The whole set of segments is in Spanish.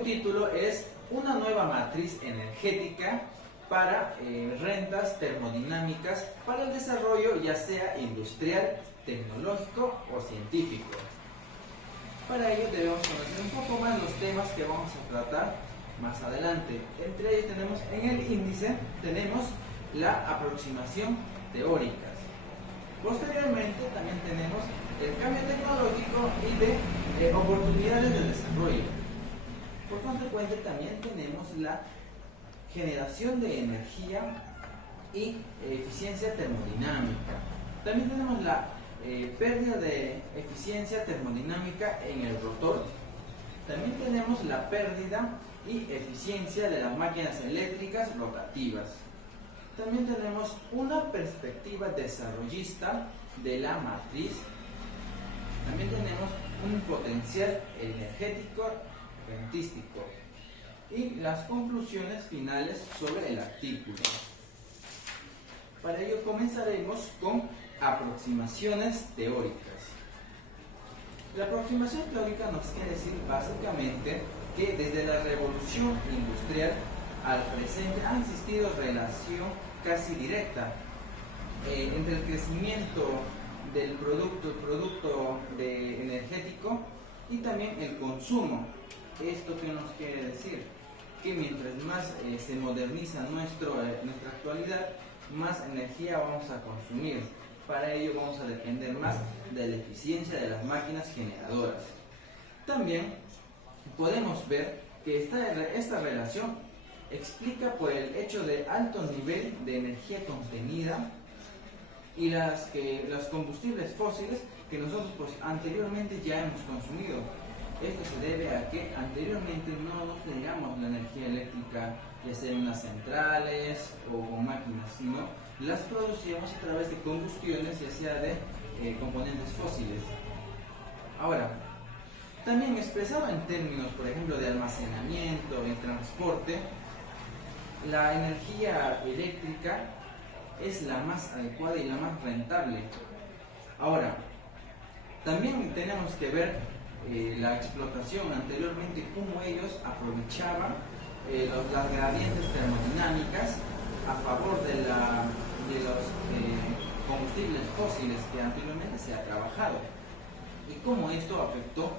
cuyo título es Una nueva matriz energética para rentas termodinámicas para el desarrollo ya sea industrial, tecnológico o científico. Para ello debemos conocer un poco más los temas que vamos a tratar más adelante. Entre ellos tenemos en el índice tenemos la aproximación teórica. Posteriormente también tenemos el cambio tecnológico y de oportunidades de desarrollo. Por consecuente también tenemos la generación de energía y eficiencia termodinámica. También tenemos la pérdida de eficiencia termodinámica en el rotor. También tenemos la pérdida y eficiencia de las máquinas eléctricas rotativas. También tenemos una perspectiva desarrollista de la matriz. También tenemos un potencial energético rentístico y las conclusiones finales sobre el artículo. Para ello comenzaremos con aproximaciones teóricas. La aproximación teórica nos quiere decir básicamente que desde la revolución industrial al presente ha existido relación casi directa entre el crecimiento del producto energético y también el consumo. ¿Esto qué nos quiere decir? Que mientras más se moderniza nuestra actualidad, más energía vamos a consumir. Para ello vamos a depender más de la eficiencia de las máquinas generadoras. También podemos ver que esta relación explica por el hecho de alto nivel de energía contenida y los combustibles fósiles que nosotros anteriormente ya hemos consumido. Esto se debe a que anteriormente no teníamos la energía eléctrica ya sea en unas centrales o máquinas, sino las producíamos a través de combustiones ya sea de componentes fósiles. Ahora, también expresado en términos, por ejemplo, de almacenamiento y transporte, la energía eléctrica es la más adecuada y la más rentable. Ahora, también tenemos que ver la explotación anteriormente, cómo ellos aprovechaban las gradientes termodinámicas a favor de los combustibles fósiles que anteriormente se ha trabajado, y cómo esto afectó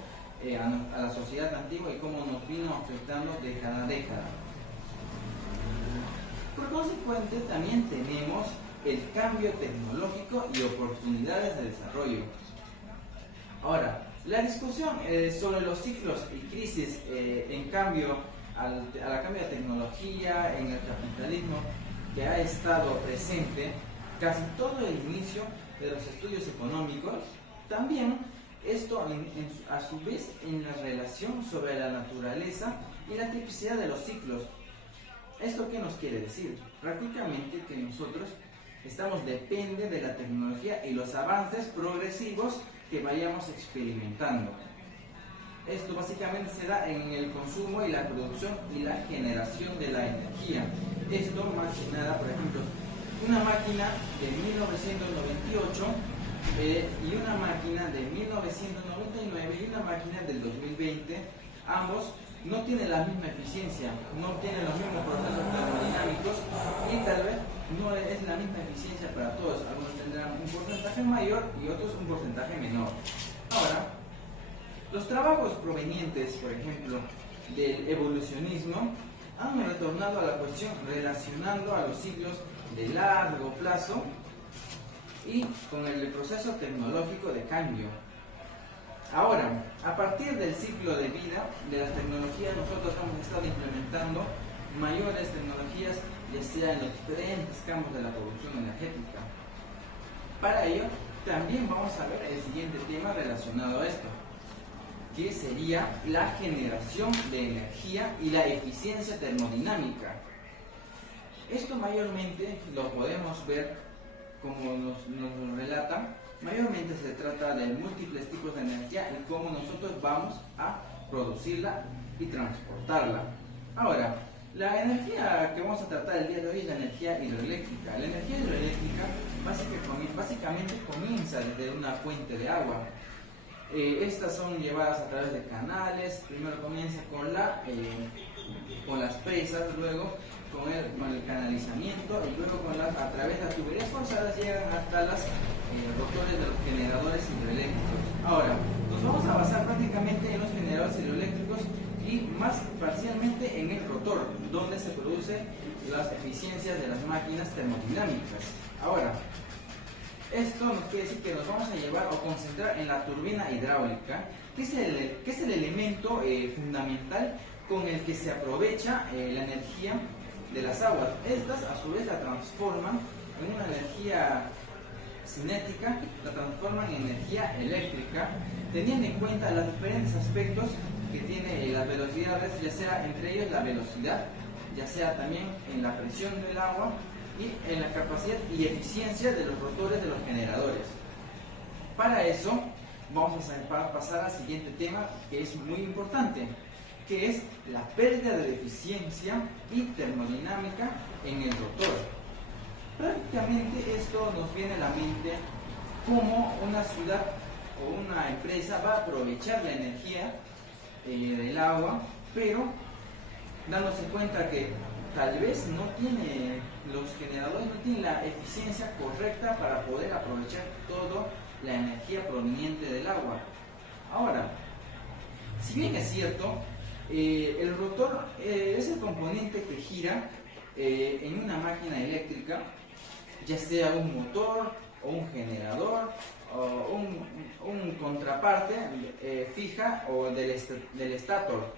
a la sociedad antigua y cómo nos vino afectando década a década. Por consecuente, también tenemos el cambio tecnológico y oportunidades de desarrollo. Ahora, la discusión sobre los ciclos y crisis en cambio a la cambio de tecnología en el capitalismo que ha estado presente casi todo el inicio de los estudios económicos, también esto a su vez en la relación sobre la naturaleza y la tipicidad de los ciclos. ¿Esto qué nos quiere decir? Prácticamente que nosotros depende de la tecnología y los avances progresivos que vayamos experimentando. Esto básicamente se da en el consumo y la producción y la generación de la energía. Esto más que nada, por ejemplo, una máquina de 1998 y una máquina de 1999 y una máquina del 2020, ambos no tienen la misma eficiencia, no tienen los mismos procesos termodinámicos y tal vez no es la misma eficiencia para todos. Algunos tendrán un porcentaje mayor y otros un porcentaje menor. Ahora, los trabajos provenientes, por ejemplo, del evolucionismo han retornado a la cuestión relacionando a los ciclos de largo plazo y con el proceso tecnológico de cambio. Ahora, a partir del ciclo de vida de las tecnologías, nosotros hemos estado implementando mayores tecnologías, ya sea en los diferentes campos de la producción energética. Para ello, también vamos a ver el siguiente tema relacionado a esto, que sería la generación de energía y la eficiencia termodinámica. Esto mayormente lo podemos ver, como nos relata, mayormente se trata de múltiples tipos de energía y cómo nosotros vamos a producirla y transportarla. Ahora, la energía que vamos a tratar el día de hoy es la energía hidroeléctrica. La energía hidroeléctrica básicamente comienza desde una fuente de agua. Estas son llevadas a través de canales. Primero comienza con las presas, luego con el canalizamiento y luego a través de las tuberías forzadas llegan hasta los rotores de los generadores hidroeléctricos. Ahora, nos vamos a basar prácticamente en los generadores hidroeléctricos y más parcialmente en el rotor, donde se producen las eficiencias de las máquinas termodinámicas. Ahora, esto nos quiere decir que nos vamos a llevar o concentrar en la turbina hidráulica, que es el elemento fundamental con el que se aprovecha la energía de las aguas. Estas a su vez la transforman en una energía cinética, la transforman en energía eléctrica, teniendo en cuenta los diferentes aspectos que tiene las velocidades, ya sea entre ellos la velocidad, ya sea también en la presión del agua y en la capacidad y eficiencia de los rotores de los generadores. Para eso vamos a pasar al siguiente tema, que es muy importante, que es la pérdida de eficiencia y termodinámica en el rotor. Prácticamente esto nos viene a la mente cómo una ciudad o una empresa va a aprovechar la energía del agua, pero dándose cuenta que tal vez los generadores no tienen la eficiencia correcta para poder aprovechar toda la energía proveniente del agua. Ahora, si bien es cierto, el rotor es el componente que gira en una máquina eléctrica, ya sea un motor o un generador o un contraparte fija o del estator.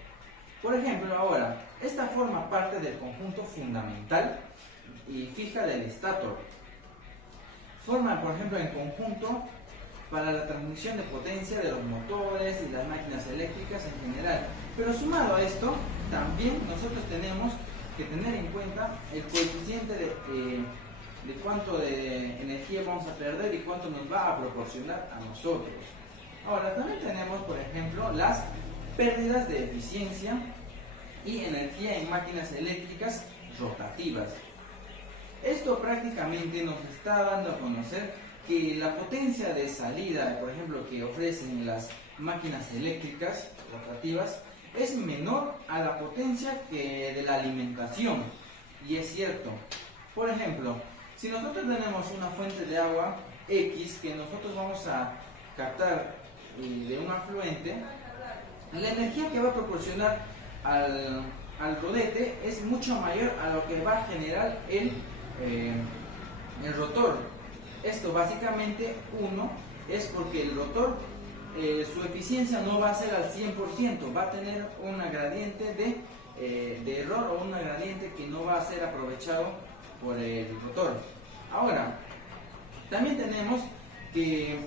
Por ejemplo, ahora, esta forma parte del conjunto fundamental y fija del estator. Forma, por ejemplo, en conjunto para la transmisión de potencia de los motores y las máquinas eléctricas en general. Pero sumado a esto, también nosotros tenemos que tener en cuenta el coeficiente de cuánto de energía vamos a perder y cuánto nos va a proporcionar a nosotros. Ahora, también tenemos, por ejemplo, las pérdidas de eficiencia y energía en máquinas eléctricas rotativas. Esto prácticamente nos está dando a conocer que la potencia de salida, por ejemplo, que ofrecen las máquinas eléctricas rotativas es menor a la potencia que de la alimentación. Y es cierto. Por ejemplo, si nosotros tenemos una fuente de agua X que nosotros vamos a captar de un afluente, la energía que va a proporcionar al rodete es mucho mayor a lo que va a generar el rotor. Esto básicamente, es porque el rotor, su eficiencia no va a ser al 100%, va a tener una gradiente de error o una gradiente que no va a ser aprovechado por el rotor. Ahora, también tenemos que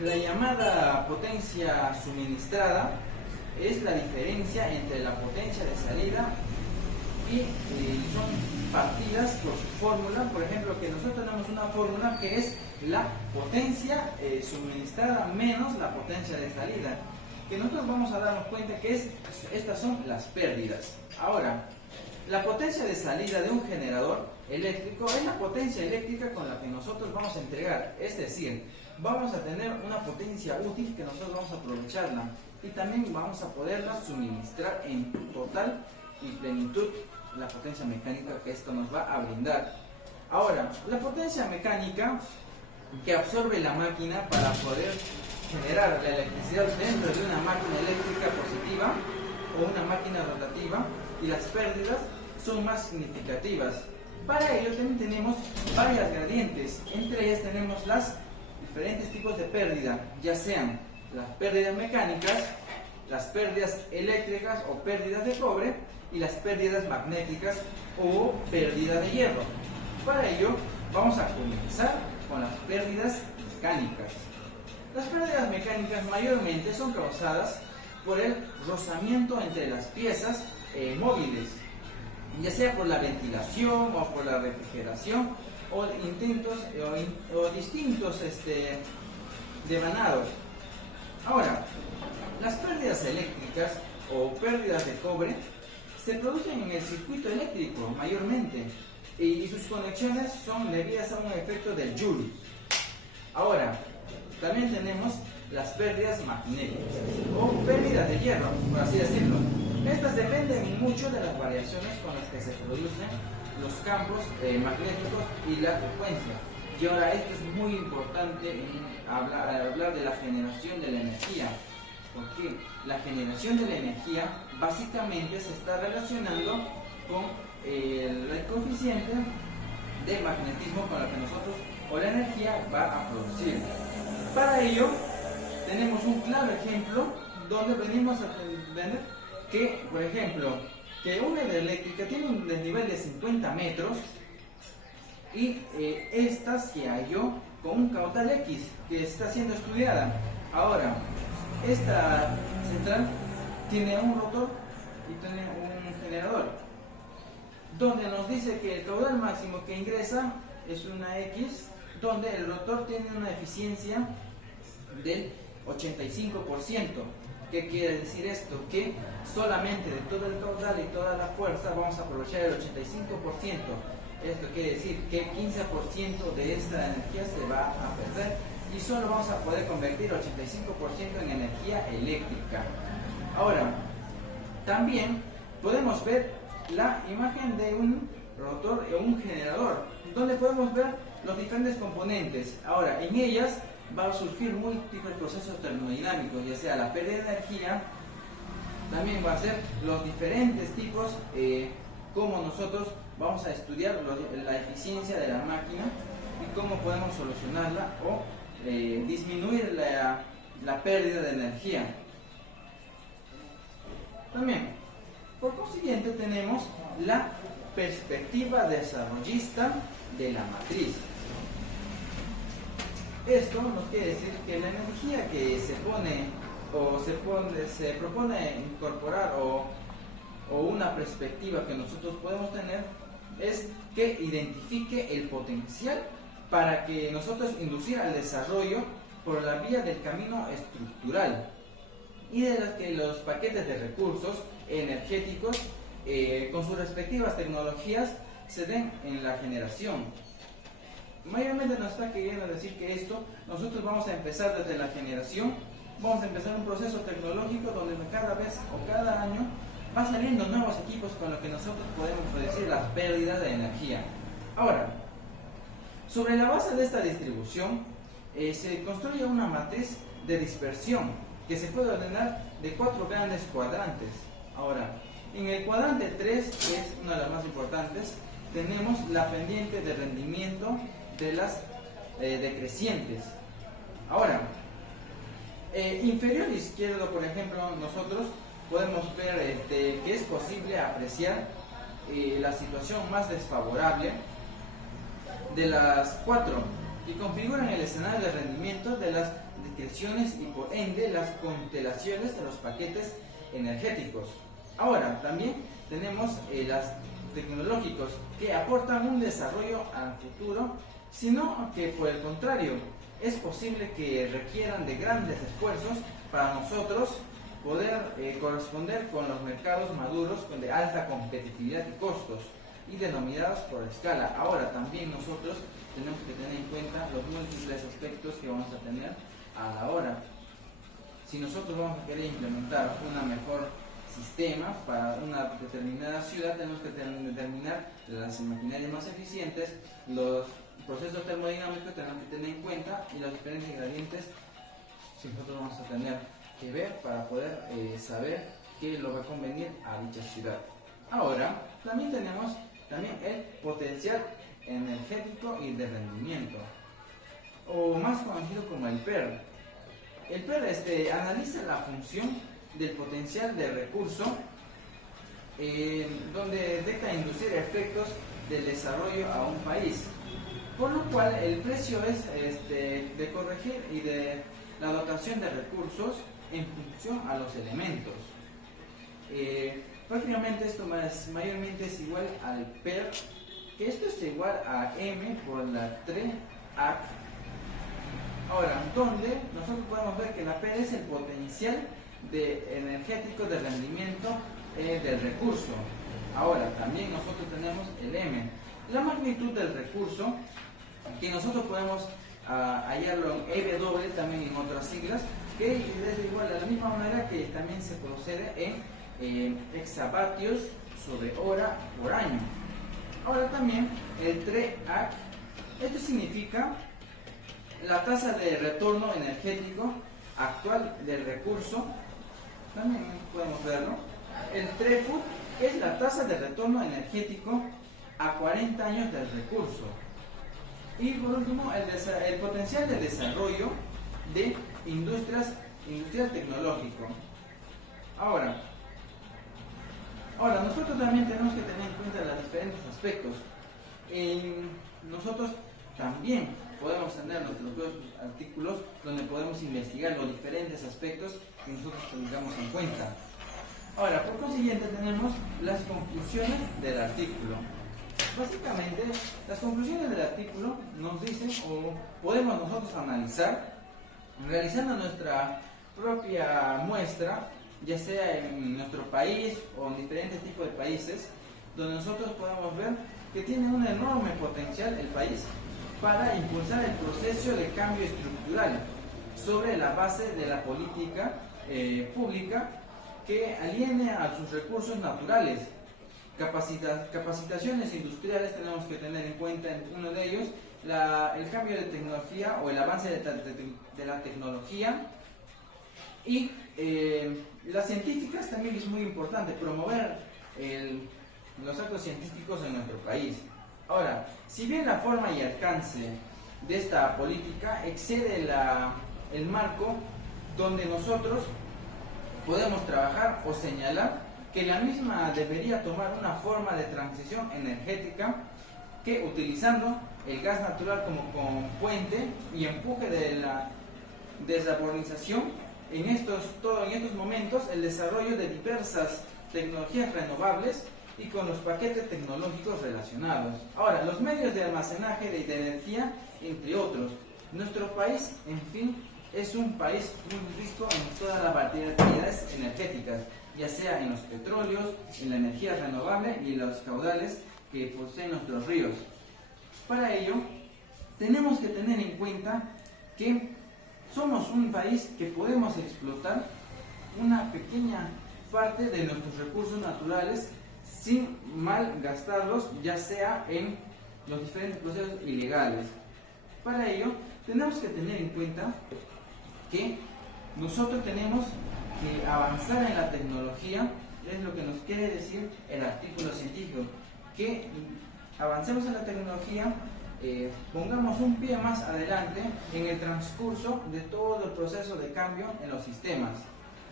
la llamada potencia suministrada es la diferencia entre la potencia de salida y son partidas por su fórmula. Por ejemplo, que nosotros tenemos una fórmula que es la potencia suministrada menos la potencia de salida, que nosotros vamos a darnos cuenta que estas son las pérdidas. Ahora, la potencia de salida de un generador eléctrico es la potencia eléctrica con la que nosotros vamos a entregar, es decir, vamos a tener una potencia útil que nosotros vamos a aprovecharla y también vamos a poderla suministrar en total y plenitud la potencia mecánica que esto nos va a brindar. Ahora, la potencia mecánica que absorbe la máquina para poder generar la electricidad dentro de una máquina eléctrica positiva o una máquina rotativa, y las pérdidas son más significativas. Para ello también tenemos varias gradientes, entre ellas tenemos las diferentes tipos de pérdida, ya sean las pérdidas mecánicas, las pérdidas eléctricas o pérdidas de cobre y las pérdidas magnéticas o pérdida de hierro. Para ello vamos a comenzar con las pérdidas mecánicas. Las pérdidas mecánicas mayormente son causadas por el rozamiento entre las piezas móviles, ya sea por la ventilación o por la refrigeración o distintos devanados. Ahora, las pérdidas eléctricas o pérdidas de cobre se producen en el circuito eléctrico mayormente y sus conexiones son debidas a un efecto del Joule. Ahora, también tenemos las pérdidas magnéticas o pérdidas de hierro, por así decirlo. Estas dependen mucho de las variaciones con las que se producen los campos magnéticos y la frecuencia. Y ahora esto es muy importante hablar de la generación de la energía, porque la generación de la energía básicamente se está relacionando con el coeficiente de magnetismo con el que nosotros o la energía va a producir. Para ello tenemos un claro ejemplo donde venimos a ver que, por ejemplo, que una hidroeléctrica tiene un desnivel de 50 metros y esta se halló con un caudal X que está siendo estudiada. Ahora, esta central tiene un rotor y tiene un generador, donde nos dice que el caudal máximo que ingresa es una X, donde el rotor tiene una eficiencia del 85%. ¿Qué quiere decir esto? Que solamente de todo el caudal y toda la fuerza vamos a aprovechar el 85%. Esto quiere decir que 15% de esta energía se va a perder y solo vamos a poder convertir el 85% en energía eléctrica. Ahora, también podemos ver la imagen de un rotor o un generador, donde podemos ver los diferentes componentes. Ahora, en ellas va a surgir múltiples procesos termodinámicos, ya sea la pérdida de energía, también va a ser los diferentes tipos, cómo nosotros vamos a estudiar la eficiencia de la máquina y cómo podemos solucionarla o disminuir la pérdida de energía. También, por consiguiente, tenemos la perspectiva desarrollista de la matriz. Esto nos quiere decir que la energía que se propone incorporar o una perspectiva que nosotros podemos tener es que identifique el potencial para que nosotros inducir al desarrollo por la vía del camino estructural y de las que los paquetes de recursos energéticos con sus respectivas tecnologías se den en la generación. Mayormente nos está queriendo decir que esto nosotros vamos a empezar desde la generación, vamos a empezar un proceso tecnológico donde cada vez o cada año va saliendo nuevos equipos con los que nosotros podemos reducir las pérdidas de energía. Ahora, sobre la base de esta distribución se construye una matriz de dispersión que se puede ordenar de 4 grandes cuadrantes. Ahora, en el cuadrante 3, que es una de las más importantes, tenemos la pendiente de rendimiento de las decrecientes. Ahora, inferior izquierdo, por ejemplo, nosotros podemos ver que es posible apreciar la situación más desfavorable de las 4 que configuran el escenario de rendimiento de las decreciones y por ende las constelaciones de los paquetes energéticos. Ahora, también tenemos las tecnológicos que aportan un desarrollo al futuro, sino que por el contrario es posible que requieran de grandes esfuerzos para nosotros poder corresponder con los mercados maduros de alta competitividad y costos y denominados por escala. Ahora también nosotros tenemos que tener en cuenta los múltiples aspectos que vamos a tener a la hora. Si nosotros vamos a querer implementar una mejor sistema para una determinada ciudad, tenemos que determinar las maquinarias más eficientes, los procesos termodinámicos tenemos que tener en cuenta y los diferentes ingredientes que nosotros vamos a tener que ver para poder saber qué lo va a convenir a dicha ciudad. Ahora, también tenemos el potencial energético y de rendimiento, o más conocido como el PER. El PER analiza la función del potencial de recurso, donde detecta inducir efectos del desarrollo a un país, por lo cual el precio es de corregir y de la dotación de recursos en función a los elementos. Prácticamente esto mayormente es igual al PER, que esto es igual a M por la 3AC. Ahora, donde nosotros podemos ver que la PER es el potencial energético de rendimiento del recurso. Ahora, también nosotros tenemos el M, la magnitud del recurso que nosotros podemos hallarlo en EW, también en otras siglas, que es igual de la misma manera que también se procede en exavatios sobre hora por año. Ahora también el TREAC, esto significa la tasa de retorno energético actual del recurso, también podemos verlo. El TREFUT es la tasa de retorno energético a 40 años del recurso. Y por último, el potencial de desarrollo de industrial tecnológico. Ahora, nosotros también tenemos que tener en cuenta los diferentes aspectos. Nosotros también podemos tener nuestros propios artículos donde podemos investigar los diferentes aspectos que nosotros tengamos en cuenta. Ahora, por consiguiente, tenemos las conclusiones del artículo. Básicamente, las conclusiones del artículo nos dicen, o podemos nosotros analizar, realizando nuestra propia muestra, ya sea en nuestro país o en diferentes tipos de países, donde nosotros podemos ver que tiene un enorme potencial el país para impulsar el proceso de cambio estructural sobre la base de la política pública que aliene a sus recursos naturales. Capacitaciones industriales tenemos que tener en cuenta, en uno de ellos, el cambio de tecnología o el avance de la tecnología. Y las científicas también es muy importante, promover los actos científicos en nuestro país. Ahora, si bien la forma y alcance de esta política excede el marco donde nosotros podemos trabajar o señalar que la misma debería tomar una forma de transición energética que, utilizando el gas natural como puente y empuje de la desarborización, en estos momentos el desarrollo de diversas tecnologías renovables y con los paquetes tecnológicos relacionados. Ahora, los medios de almacenaje de energía, entre otros. Nuestro país, en fin, es un país muy rico en todas las variedades energéticas, ya sea en los petróleos, en la energía renovable y en los caudales que poseen nuestros ríos. Para ello, tenemos que tener en cuenta que somos un país que podemos explotar una pequeña parte de nuestros recursos naturales sin malgastarlos, ya sea en los diferentes procesos ilegales. Para ello, tenemos que tener en cuenta que nosotros tenemos que avanzar en la tecnología, es lo que nos quiere decir el artículo científico, que avancemos en la tecnología, pongamos un pie más adelante en el transcurso de todo el proceso de cambio en los sistemas.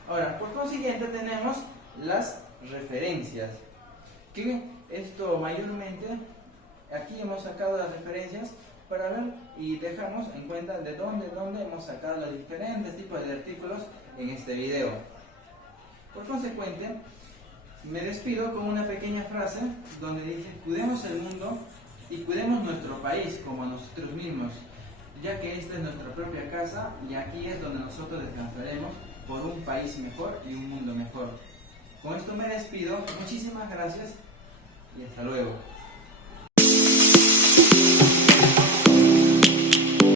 Ahora, por consiguiente, tenemos las referencias, que esto mayormente, aquí hemos sacado las referencias para ver y dejamos en cuenta de dónde hemos sacado los diferentes tipos de artículos en este video. Por consecuente, me despido con una pequeña frase donde dice: cuidemos el mundo y cuidemos nuestro país como nosotros mismos, ya que esta es nuestra propia casa y aquí es donde nosotros descansaremos por un país mejor y un mundo mejor. Con esto me despido, muchísimas gracias y hasta luego.